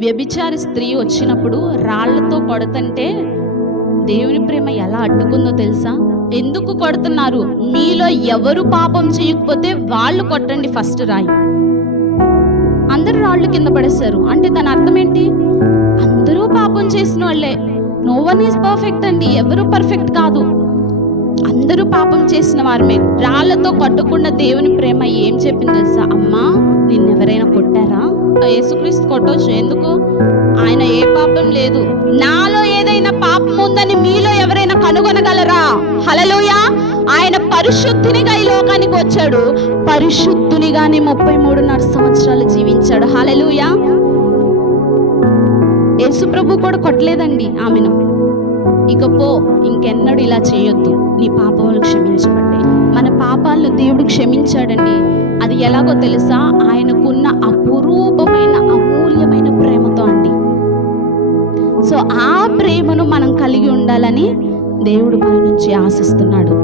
వ్యభిచారి స్త్రీ వచ్చినప్పుడు రాళ్లతో కొడతంటే దేవుని ప్రేమ ఎలా అడ్డుకుందో తెలుసా? ఎందుకు కొడుతున్నారు? మీలో ఎవరు పాపం చేయకపోతే వాళ్ళు కొట్టండి ఫస్ట్ రాయి. అందరూ రాళ్ళు కింద పడేశారు అంటే దాని అర్థం ఏంటి? అందరూ పాపం చేసిన వాళ్ళే. నో వన్ ఈజ్ పర్ఫెక్ట్ అండి, ఎవరు పర్ఫెక్ట్ కాదు, అందరూ పాపం చేసిన వారమే. రాళ్లతో కొట్టకుండా దేవుని ప్రేమ ఏం చెప్పింది తెలుసా? అమ్మా, నిన్నెవరైనా కొట్టారా? యేసుక్రీస్తు కొట్టవచ్చు, ఎందుకు? ఆయన ఏ పాపం లేదు. నాలో ఏదైనా పాపం ఉందని మీలో ఎవరైనా కనుగొనగలరా? హల్లెలూయా. ఆయన పరిశుద్ధునిగా ఈ లోకానికి వచ్చాడు, పరిశుద్ధునిగానే 33.5 సంవత్సరాలు జీవించాడు. హల్లెలూయా. యేసు ప్రభు కూడా కొట్టలేదండి ఆమెను. ఇకపో, ఇంకెన్నడూ ఇలా చేయొద్దు, నీ పాపాలు క్షమించబడ్డాయి. మన పాపాలను దేవుడు క్షమించాడండి. అది ఎలాగో తెలుసా? ఆయనకున్న అపురూపమైన అమూల్యమైన ప్రేమతో అండి. సో ఆ ప్రేమను మనం కలిగి ఉండాలని దేవుడు మన నుంచి ఆశిస్తున్నాడు.